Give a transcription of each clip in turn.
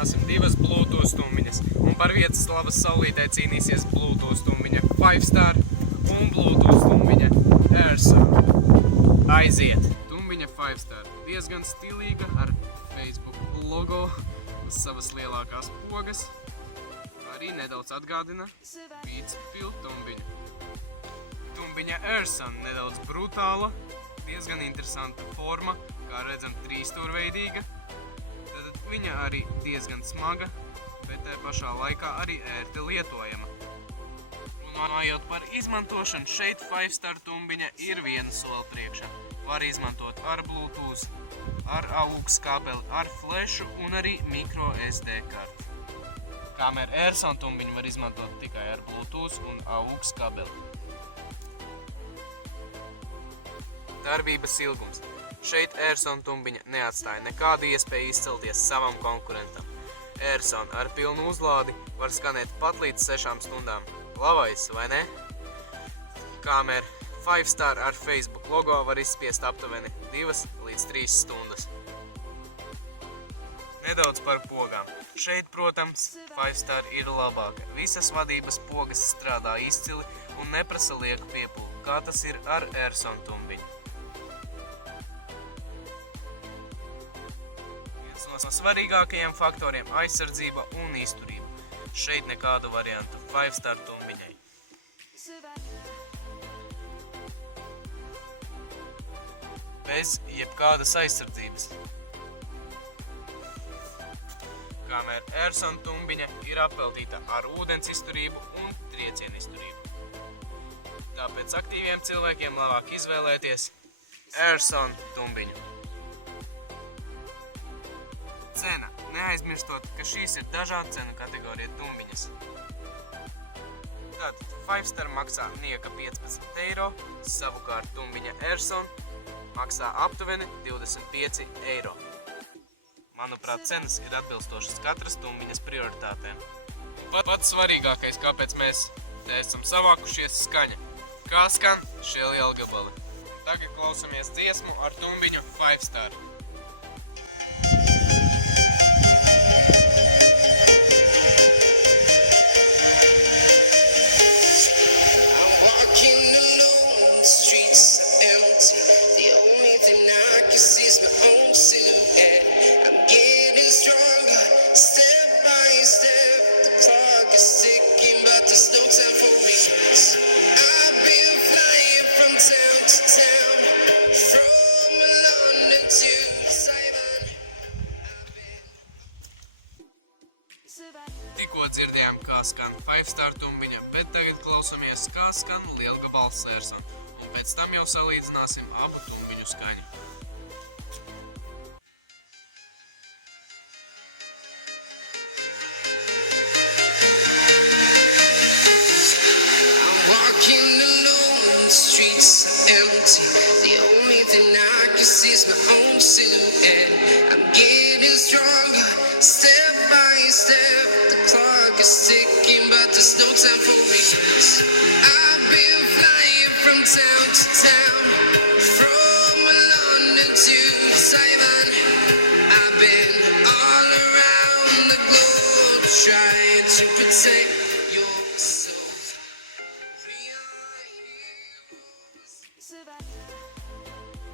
salīdzināsim divas Bluetooth stumbiņas. Un par vietas labas saulītē cīnīsies Bluetooth stumbiņa 5 Star un Bluetooth stumbiņa Airson. Aiziet! Stumbiņa 5 Star. Diezgan stilīga ar Facebook logo uz savas lielākās pogas. Arī nedaudz atgādina Beats-Pill tumbiņu. Stumbiņa Airson nedaudz brutāla, diezgan interesanta forma, kā redzam, trīsstūrveidīga. Tad viņa arī diezgan smaga, bet te pašā laikā arī ērti lietojama. Runājot par izmantošanu, šeit 5 Star tumbiņa ir viena soli priekšā. Var izmantot ar Bluetooth, ar AUX kabeli, ar flešu un arī micro SD karti. Kamēr Airson tumbiņu var izmantot tikai ar Bluetooth un AUX kabeli. Darbības ilgums. Šeit Airson tumbiņa neatstāja nekādu iespēju izcelties savam konkurentam. Airson ar pilnu uzlādi var skanēt pat līdz 6 stundām. Labais, vai ne? Kamēr 5 Star ar Facebook logo var izspiest aptuveni 2 līdz 3 stundas. Nedaudz par pogām. Šeit, protams, 5 Star ir labāka. Visas vadības pogas strādā izcili un neprasa lieku piepūli, kā tas ir ar Airson tumbiņu. Viens no svarīgākajiem faktoriem – aizsardzība un izturība. Šeit nekādu variantu 5 Star tumbiņai. Bez jebkādas aizsardzības. Kamēr Airson tumbiņa ir apveltīta ar ūdens izturību un triecienu izturību. Tāpēc aktīviem cilvēkiem labāk izvēlēties Airson tumbiņu. Cena. Neaizmirstot, ka šīs ir dažādu cenu kategoriju tumbiņas. Tātad 5 Star maksā nieka 15 eiro, savukārt tumbiņa Airson maksā aptuveni 25 eiro. Manuprāt, cenas ir atbilstošas katras tumbiņas prioritātēm. Pats svarīgākais, kāpēc mēs te esam savākušies, skaņa. Kā skan šie lielgabali? Tagad klausamies dziesmu ar tumbiņu 5 Star. Tikko dzirdējām, kā skan 5 Star tumbiņa, bet tagad klausamies, kā skan lielgabals Airson, un pēc tam jau salīdzināsim abu tumbiņu skaņu.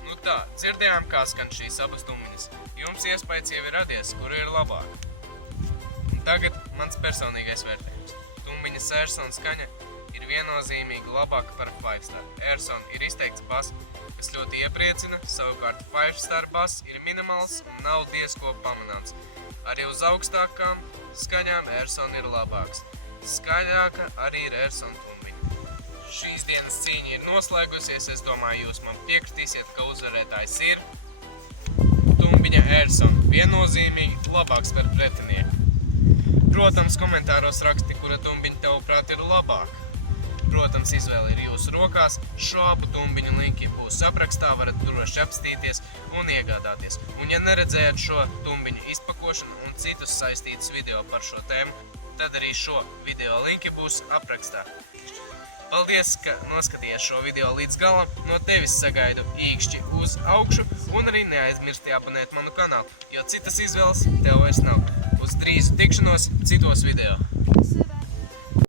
Nu tā, dzirdējām, kā skan šīs abas tumbiņas. Jums iespējas jau ir radies, kura ir labāka. Un tagad mans personīgais vērtējums. Tumbiņas Airson skaņa ir viennozīmīgi labāka par 5 Star. Airson ir izteikts bass, kas ļoti iepriecina, savukārt 5 Star bass ir minimāls un nav diezko pamanāms. Arī uz augstākām skaņām Airson ir labāks. Skaļāka arī ir Airson tumbiņa. Šīs dienas cīņa ir noslēgusies, es domāju, jūs man piekritīsiet, ka uzvarētājs ir tumbiņa Airson, viennozīmīgi labāks par pretinieku. Protams, komentāros raksti, kura tumbiņa tavuprāt ir labāka. Protams, izvēle ir jūsu rokās, šo abu tumbiņu linki būs aprakstā, varat droši apstīties un iegādāties. Un ja neredzējat šo tumbiņu izpakošanu un citus saistītus video par šo tēmu, tad arī šo video linki būs aprakstā. Paldies, ka noskatījies šo video līdz galam, no tevis sagaidu īkšķi uz augšu un arī neaizmirsti abonēt manu kanālu, jo citas izvēles tev vairs nav. Uz drīzu tikšanos citos video. Tas ir